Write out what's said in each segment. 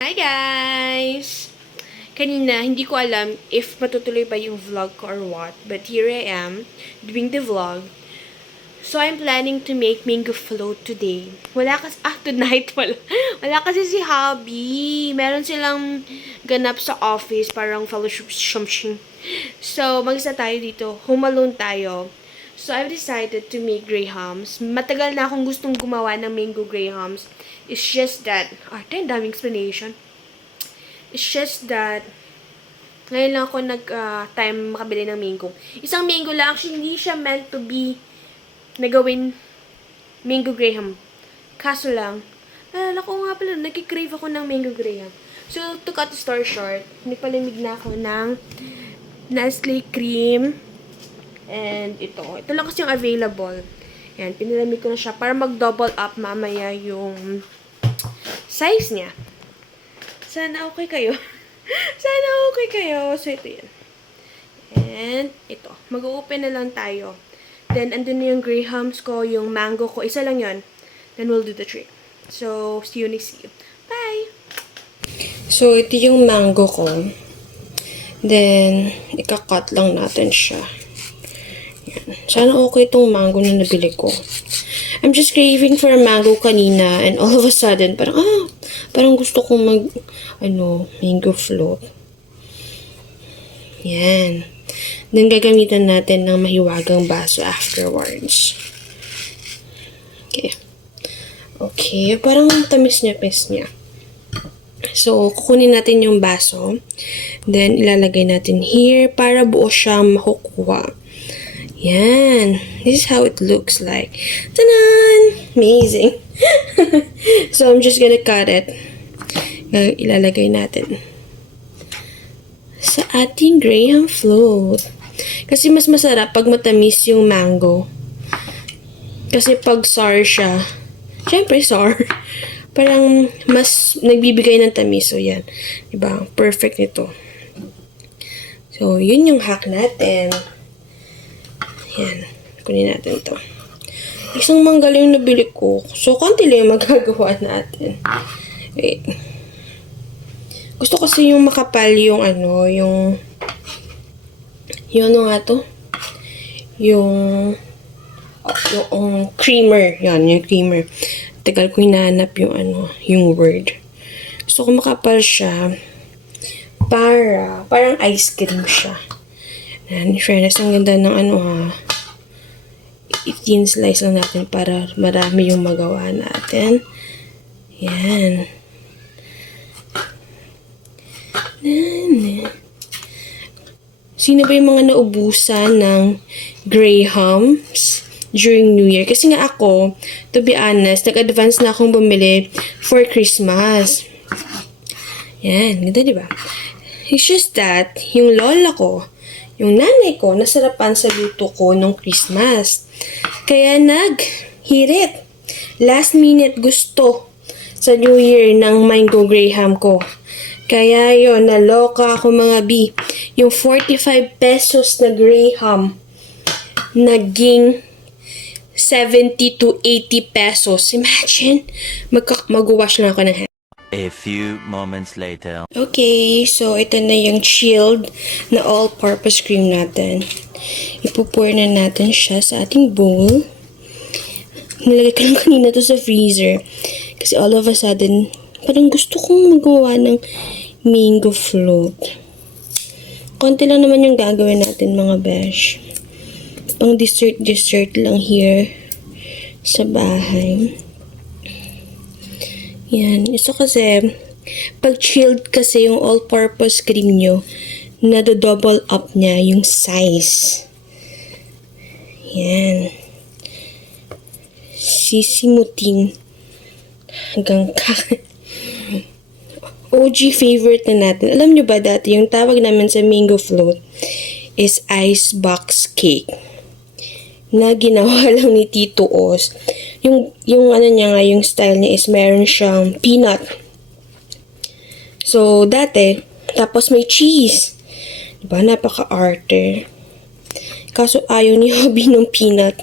Hi guys! Kanina, hindi ko alam if matutuloy ba yung vlog ko or what. But here I am, doing the vlog. So, I'm planning to make mango float today. Tonight, wala kasi si Hubby. Meron silang ganap sa office, parang fellowship something. So, mag-isa tayo dito. Home alone tayo. So, I've decided to make grahams. Matagal na akong gustong gumawa ng mango grahams. It's just that, ang daming explanation. It's just that, ngayon lang ako nag-time makabili ng mango. Isang mango lang. Actually, hindi siya meant to be nagawin mango graham. Kaso lang, naalala ko nga pala, nagkikrave ako ng mango graham. So, to cut the story short, nagpalamig na ako ng Nestle cream. And ito. Ito lang kasi yung available. Yan, pinalamig ko na siya para mag-double up mamaya yung size niya. Sana okay kayo. Sana okay kayo. So, ito yan. And, ito. Mag-open na lang tayo. Then, andun na yung grahams ko, yung mango ko. Isa lang yon. Then, we'll do the trick. So, see you next video. Bye! So, ito yung mango ko. Then, ikakat lang natin siya. Yan. Sana okay itong mango na nabili ko. I'm just craving for a mango kanina. And all of a sudden, parang gusto kong mango float. Yan. Then, gagamitan natin ng mahiwagang baso afterwards. Okay. Okay. Parang tamis niya. So, kukunin natin yung baso. Then, ilalagay natin here para buo siya makukuha. Yan. This is how it looks like. Tanan! Amazing. So, I'm just gonna cut it. Ilalagay natin sa ating graham float. Kasi mas masarap pag matamis yung mango. Kasi pag sour siya, syempre sour, parang mas nagbibigay ng tamis. So, yan. Diba? Perfect nito. So, yun yung hack natin. Yan. Kunin natin to. Isang manggal yung nabili ko. So, konti lang yung magagawa natin. Wait. Gusto kasi yung makapal yung yung creamer. Yan, yung creamer. Tagal ko hinahanap yung word. Gusto ko makapal siya parang ice cream siya. Yan, in fairness, ang ganda ng i-thin slice lang natin para marami yung magawa natin. Yan. Sino ba yung mga naubusan ng grahams during New Year? Kasi nga ako, to be honest, nag-advance na akong bumili for Christmas. Yan, ganda diba? It's just that, yung lola ko, yung nanay ko, nasarapan sa luto ko nung Christmas. Kaya naghirit. Last minute gusto sa New Year ng mango graham ko. Kaya yon, naloka ako mga B. Yung 45 pesos na graham, naging 70 to 80 pesos. Imagine, mag-wash lang ako ng hand. A few moments later. Okay, so ito na yung chilled na all-purpose cream natin. Ipupour na natin siya sa ating bowl. Nilagay ko lang kanina to sa freezer. Kasi all of a sudden, parang gusto kong magawa ng mango float. Konti lang naman yung gagawin natin mga besh. Pang dessert lang here sa bahay. Yan. So kasi, pag chilled kasi yung all-purpose cream nyo, nado-double up niya yung size. Yan. Sisimutin hanggang OG favorite na natin. Alam nyo ba dati, yung tawag namin sa mango float is ice box cake. Na ginawa lang ni Tito Os. Yung niya nga, yung style niya is meron siyang peanut. So, dati, tapos may cheese. Diba? Napaka-arte. Kaso ayaw ni Hobby ng peanut.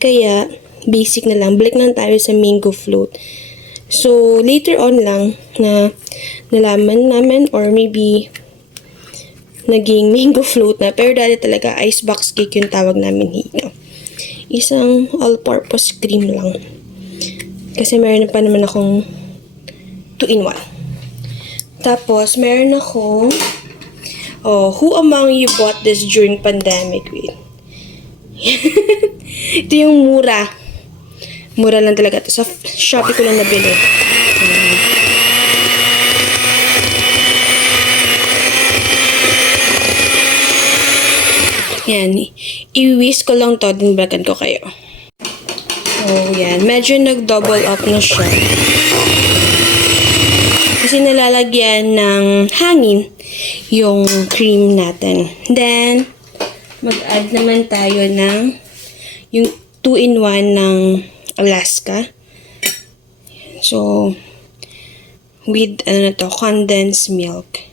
Kaya, basic na lang. Balik na tayo sa mango float. So, later on lang na nalaman namin or maybe naging mango float na. Pero dati talaga icebox cake yung tawag namin dito. Isang all-purpose cream lang. Kasi meron pa naman akong 2-in-1. Tapos, meron akong who among you bought this during pandemic? Wait. Ito yung mura. Mura lang talaga ito. Sa Shopee ko lang nabili. Yan. I-whisk ko lang to, din balikan ko kayo. So, yan. Medyo nag-double up na siya. Kasi nalalagyan ng hangin yung cream natin. Then, mag-add naman tayo ng yung 2-in-1 ng Alaska. So, with, condensed milk.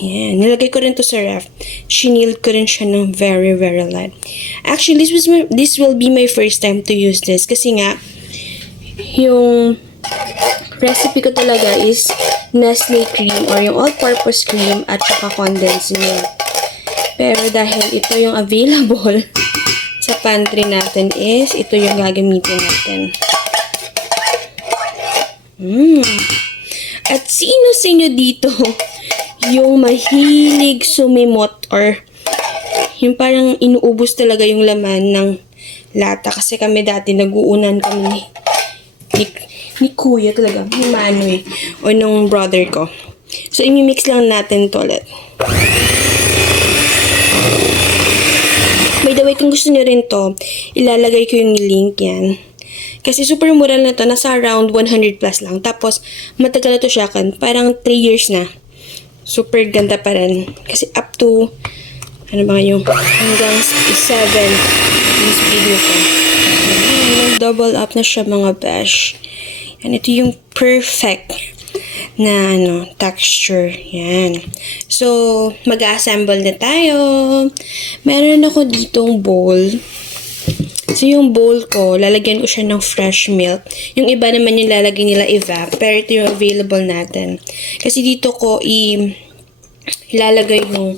Yan. Nilagay ko rin to sa ref. Chinilled ko rin siya ng very, very light. Actually, this will be my first time to use this. Kasi nga, yung recipe ko talaga is Nestle cream or yung all-purpose cream at saka condensed milk. Pero dahil ito yung available sa pantry natin is ito yung gagamitin natin. At sino sa inyo dito yung mahilig sumimot or yung parang inuubos talaga yung laman ng lata? Kasi kami dati nag-uunan kami ni kuya talaga, ni Manoy o nung brother ko. So, imimix lang natin to ulit. By the way, kung gusto niyo rin to, ilalagay ko yung link yan. Kasi super mura na to, nasa around 100 plus lang. Tapos, matagal na to siya kan, parang 3 years na. Super ganda pa rin. Kasi up to, ano ba yung, hanggang 7 yung speed nito. Double up na siya mga besh. Yan, ito yung perfect na texture. Yan. So, mag-assemble na tayo. Meron ako ditong bowl. So, yung bowl ko, lalagyan ko siya ng fresh milk. Yung iba naman yung lalagay nila evap. Pero ito yung available natin. Kasi dito ko ilalagay yung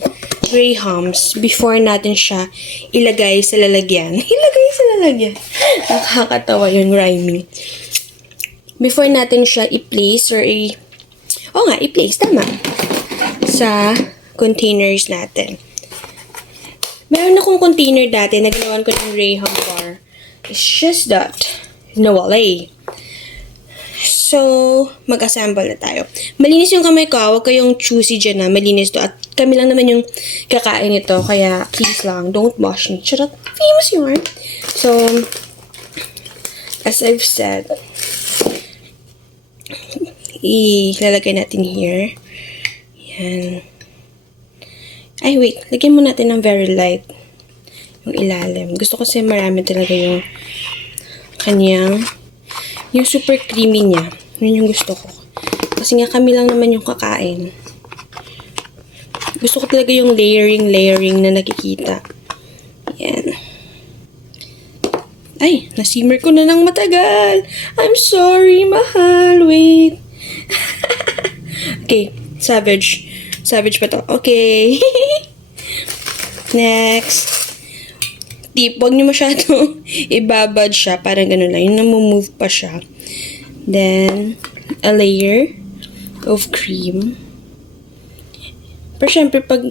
grahams before natin siya ilagay sa lalagyan. Ilagay sa lalagyan. Nakakatawa yung rhyming. Before natin siya i-place or i-place, tama. Sa containers natin. Meron akong container dati na ginawan ko ng graham bar. It's just that nawala. So, mag-assemble na tayo. Malinis yung kamay ko. Huwag kayong choosy dyan na. Malinis to. At kami lang naman yung kakain ito. Kaya, please lang, don't wash me. Charot. Famous yarn. So, as I've said, ilalagay natin here. Yan. Ay, wait. Lagyan mo natin ng very light. Yung ilalim. Gusto ko kasi marami talaga yung kanyang yung super creamy niya. Yun yung gusto ko. Kasi nga kami lang naman yung kakain. Gusto ko talaga yung layering na nakikita. Yan. Ay, nasimmer ko na ng matagal. I'm sorry, mahal. Wait. Okay, savage. Savage pa to. Okay. Next. Tip, huwag nyo masyado ibabad siya. Parang gano'n lang. Yung namumove pa siya. Then, a layer of cream. Pero syempre, pag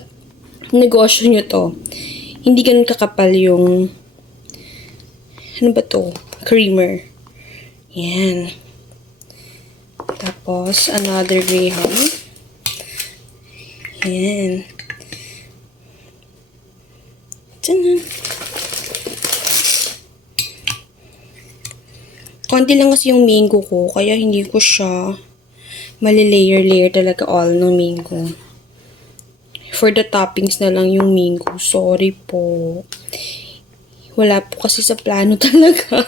negosyo nyo to, hindi ganun kakapal yung ano ba to? Creamer. Yan. Tapos, another graham. Yan. Tiyan. Konti lang kasi yung mango ko, kaya hindi ko siya mali-layer talaga all ng mango. For the toppings na lang yung mango. Sorry po. Wala po kasi sa plano talaga.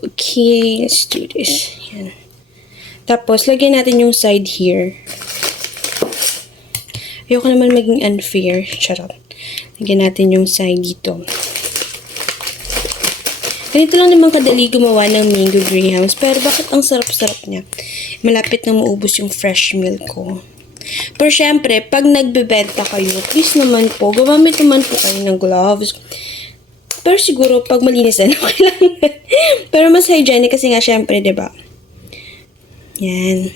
Okay, let's do this. Yan. Tapos, lagyan natin yung side here. Ayoko naman maging unfair. Charot. Lagyan natin yung side dito. Ganito lang naman kadali gumawa ng mango grahams. Pero bakit ang sarap-sarap niya? Malapit na maubos yung fresh milk ko. Pero syempre, pag nagbebenta kayo, please naman po, gumamit naman po kayo ng gloves. Pero siguro, pag malinis na, okay lang. Pero mas hygienic kasi nga syempre, diba? Yan.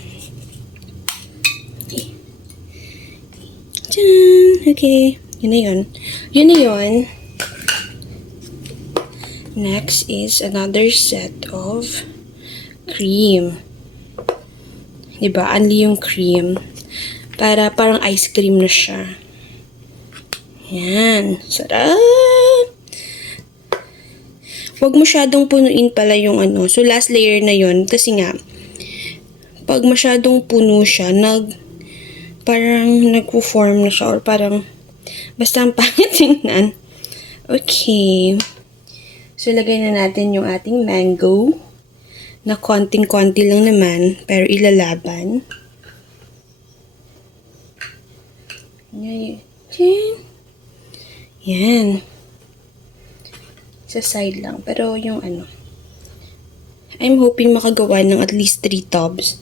Tcharan! Okay. Yun na yun. Yun na yun. Next is another set of cream. Diba? Only yung cream. Para parang ice cream na siya. Yan. Sarap! Huwag masyadong punuin pala yung ano. So, last layer na yun. Kasi nga, pag masyadong puno siya, parang nagpo-form na siya. Or parang, basta ang pangit tingnan. Okay. So, lagay na natin yung ating mango na konting-konti lang naman, pero ilalaban. Yan. Sa side lang. Pero yung ano, I'm hoping makagawa ng at least 3 tubs.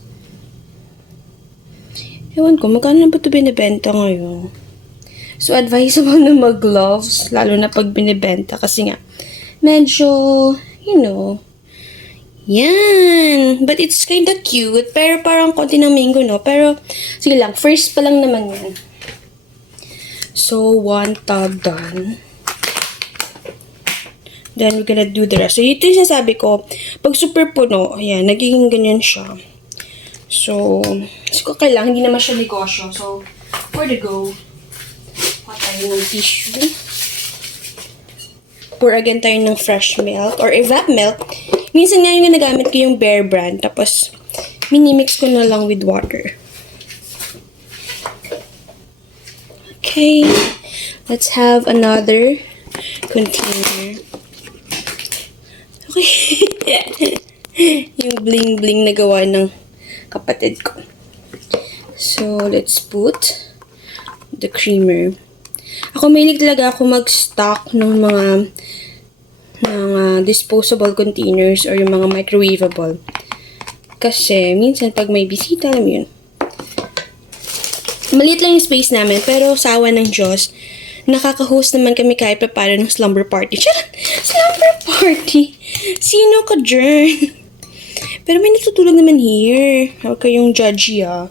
Ewan ko, magkano na ba ito binibenta ngayon? So, advisable na mag-gloves, lalo na pag binibenta kasi nga, medyo, yan. But it's kinda cute. Pero parang konti ng mango, no? Pero, sige lang. First pa lang naman yan. So, 1 tub done. Then, we're gonna do the rest. So, ito yung sasabi ko. Pag super puno, ayan, nagiging ganyan siya. So, kailangan, hindi naman siya negosyo. So, for the go, tayo ng tissue. Pour again tayo ng fresh milk or evap milk. Minsan nga yung nagamit ko yung Bear brand. Tapos, minimix ko na lang with water. Okay. Let's have another container. Okay. Yung bling-bling na gawa ng kapatid ko. So, let's put the creamer. Ako mahilig talaga ako mag-stock ng mga disposable containers or yung mga microwavable. Kasi minsan pag may bisita, alam mo yun. Maliit lang yung space namin, pero sa awa ng Diyos, nakaka-host naman kami kahit pa paano ng slumber party. Charot! Slumber party! Sino ka dyan? Pero may natutulog naman here. Huwag kayong judgy, ah.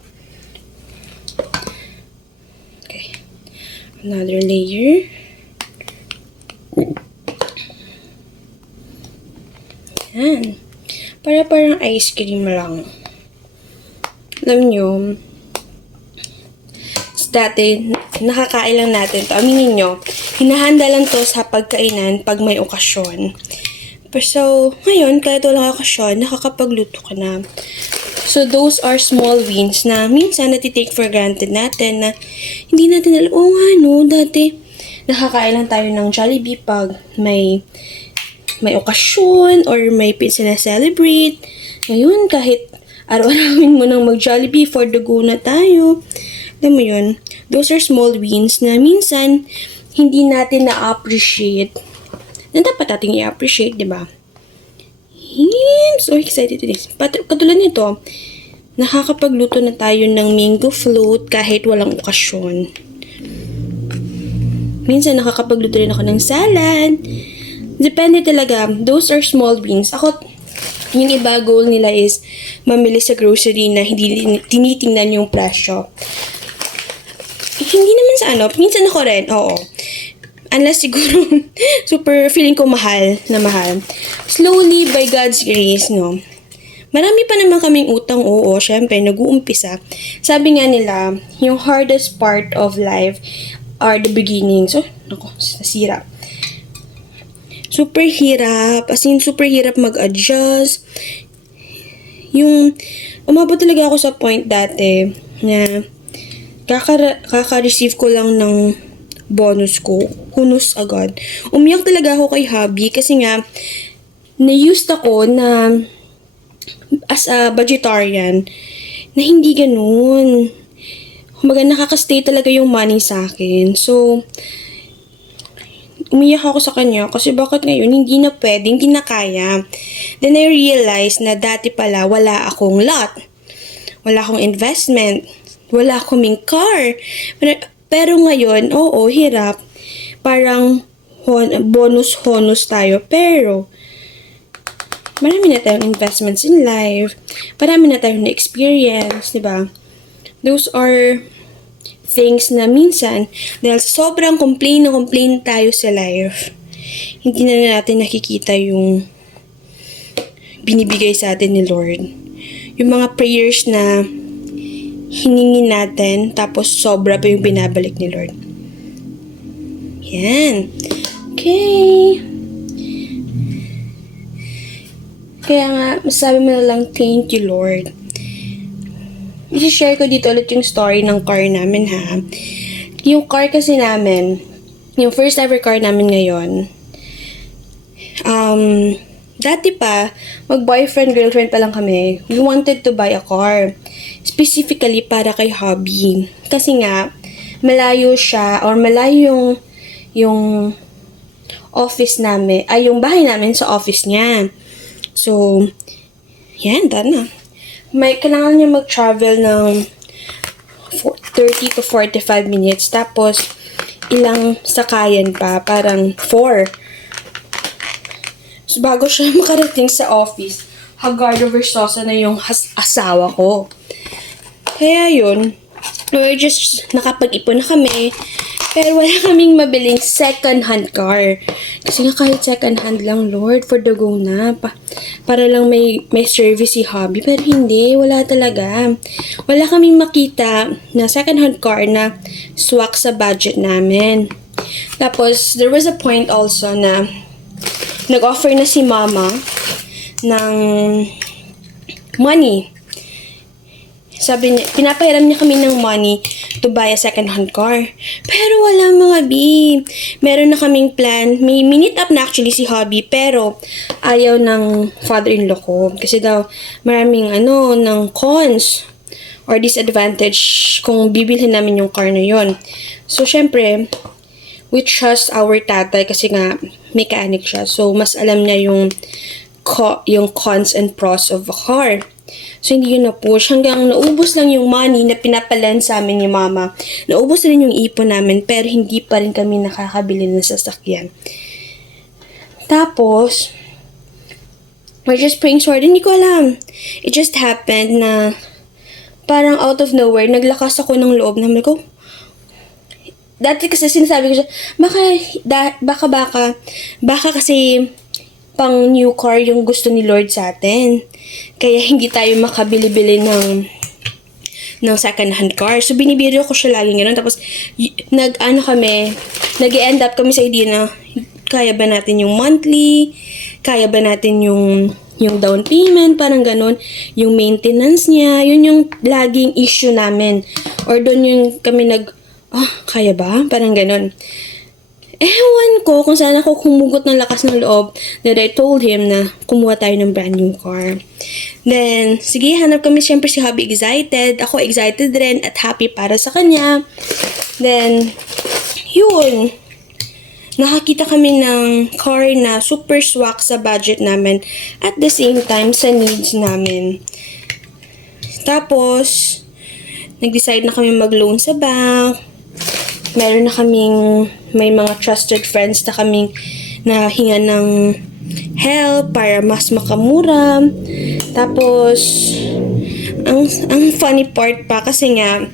Another layer. Yan. Parang ice cream lang. Alam nyo, dati, nakakain lang natin to. Aminin nyo, hinahanda lang to sa pagkainan pag may okasyon. Pero so, ngayon, kahit walang okasyon, nakakapagluto ka na. So, those are small wins na minsan natitake for granted natin na hindi natin alam, dati nakakain lang tayo ng Jollibee pag may okasyon or may celebrate. Ngayon, kahit araw-arawin mo nang mag-Jollibee, for the go na tayo. Alam mo yun, those are small wins na minsan hindi natin na-appreciate. Na dapat natin i-appreciate, diba? I'm so excited to this. Katulad nito, nakakapagluto na tayo ng mango float kahit walang okasyon. Minsan nakakapagluto rin ako ng salad. Depende talaga. Those are small wins. Ako, yung iba goal nila is mamili sa grocery na hindi tinitingnan yung presyo. Hindi naman sa minsan ako rin, oo. Unless siguro, super feeling ko mahal. Slowly, by God's grace, no? Marami pa naman kaming utang, oo. Syempre, nag-uumpisa. Sabi nga nila, yung hardest part of life are the beginnings. So, nasira. Super hirap. As in, super hirap mag-adjust. Umabot talaga ako sa point dati na kaka-receive ko lang ng bonus ko. Hunus agad. Umiyak talaga ako kay hubby kasi nga, na-used ako na as a budgetarian na hindi ganun. Kumbaga, nakaka-stay talaga yung money sa akin. So, umiyak ako sa kanya kasi bakit ngayon hindi na pwede, hindi na kaya. Then I realized na dati pala wala akong lot. Wala akong investment. Wala akong car. Pero ngayon, oo, hirap. Parang bonus-honus tayo. Pero, marami na tayong investments in life. Marami na tayong experience, di ba? Those are things na minsan, dahil sobrang complain tayo sa life, hindi na natin nakikita yung binibigay sa atin ni Lord. Yung mga prayers na hiningi natin, tapos sobra pa yung binabalik ni Lord. Yan. Okay. Kaya nga, masabi mo na lang, thank you, Lord. I-share ko dito ulit yung story ng car namin, ha. Yung car kasi namin, yung first ever car namin ngayon, dati pa, mag-boyfriend-girlfriend pa lang kami, we wanted to buy a car. Specifically para kay hubby. Kasi nga, malayo siya, or malayo yung office namin, ay yung bahay namin sa office niya. So, yan, na. May kailangan niya mag-travel ng 30 to 45 minutes. Tapos, ilang sakayan pa, parang 4. So, bago siya makarating sa office, Hagardo Versosa na yung asawa ko. Kaya yun, we're just nakapag-ipon na kami. Pero wala kaming mabiling second-hand car. Kasi nga kahit second-hand lang, Lord, for the go na. Para lang may service si hubby. Pero hindi, wala talaga. Wala kaming makita na second-hand car na swak sa budget namin. Tapos, there was a point also na nag-offer na si mama ng money. Sabi niya, pinapahiram niya kami ng money to buy a second-hand car. Pero wala mga B. Meron na kaming plan. May minute up na actually si hubby, pero ayaw ng father-in-law ko. Kasi daw, maraming ng cons or disadvantage kung bibilhin namin yung car na yon. So, syempre, we trust our tatay kasi nga, mechanic siya. So, mas alam niya yung cons and pros of a car. So, hindi yun na-push. Hanggang naubos lang yung money na pinapalan sa amin ni mama. Naubos rin yung ipon namin, pero hindi pa rin kami nakakabili ng sasakyan. Tapos, we're just praying Lord. Hindi ko alam. It just happened na parang out of nowhere, naglakas ako ng loob na ko. Dati kasi sinasabi ko siya, baka kasi pang new car yung gusto ni Lord sa atin. Kaya hindi tayo makabili-bili ng second-hand car. So, binibiro ko siya lagi gano'n. Tapos, nag-end up kami sa idea na, kaya ba natin yung monthly? Kaya ba natin yung down payment? Parang gano'n. Yung maintenance niya. Yun yung laging issue namin. Or doon yung kami kaya ba? Parang gano'n. Ewan ko kung saan ako humugot ng lakas ng loob that I told him na kumuha tayo ng brand new car. Then, sige, hanap kami siyempre si hubby excited. Ako excited rin at happy para sa kanya. Then, yun. Nakakita kami ng car na super swak sa budget namin at the same time sa needs namin. Tapos, nag-decide na kami mag-loan sa bank. Meron na kaming, may mga trusted friends na kaming nahinga ng help para mas makamura. Tapos, ang funny part pa kasi nga,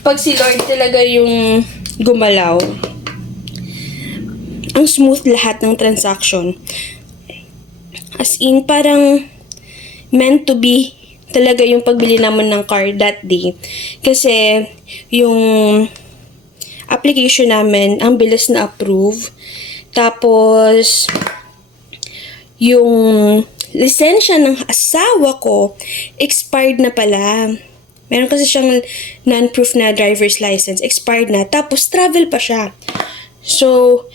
pag si Lord talaga yung gumalaw, ang smooth lahat ng transaction. As in, parang meant to be talaga yung pagbili naman ng car that day. Kasi, yung application namin, ang bilis na approve. Tapos, yung lisensya ng asawa ko, expired na pala. Meron kasi siyang non-proof na driver's license. Expired na. Tapos, travel pa siya. So,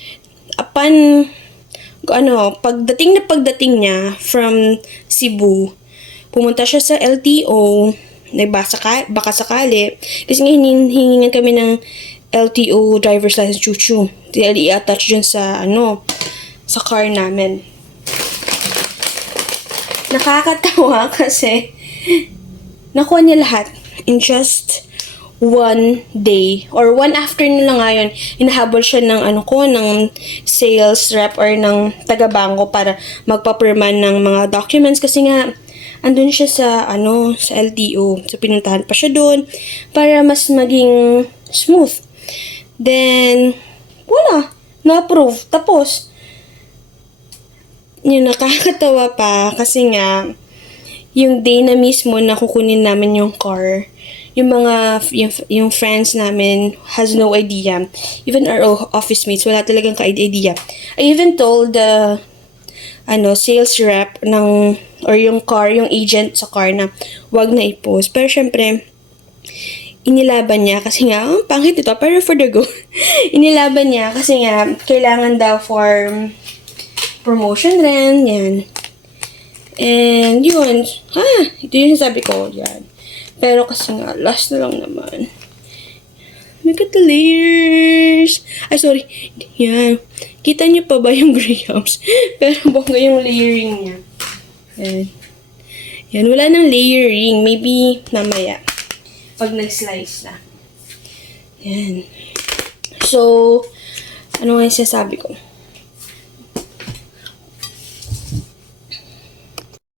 pagdating niya from Cebu, pumunta siya sa LTO, baka sakali. Kasi nga, hiningan kami ng LTO driver's license chuchu. I-attach dyan sa, sa car namin. Nakakatawa kasi nakuha niya lahat in just one day or one afternoon lang ngayon. Inahabol siya ng ng sales rep or ng taga-bangko para magpapirma ng mga documents kasi nga andun siya sa sa LTO. So pinuntahan pa siya doon para mas maging smooth. Then wala, na-approve. Tapos yung nakakatawa pa kasi nga yung day na mismo na kukunin namin yung car, yung friends namin has no idea. Even our office mates, wala talagang ka-idea. I even told the sales rep or yung agent sa car na wag na i-post. Pero syempre, inilaban niya kasi nga, pangit ito, pero for the go. Inilaban niya kasi nga, kailangan daw for promotion rin, yan. And yun, ito yung sabi ko, yan. Pero kasi nga, last na lang naman. Look at the layers. Ay, sorry. Yan. Kita niyo pa ba yung grahams? Pero bongga yung layering niya. Yan. Yan. Wala nang layering. Maybe mamaya. Pag nag-slice na. Yan. So, ano nga yung sasabi ko?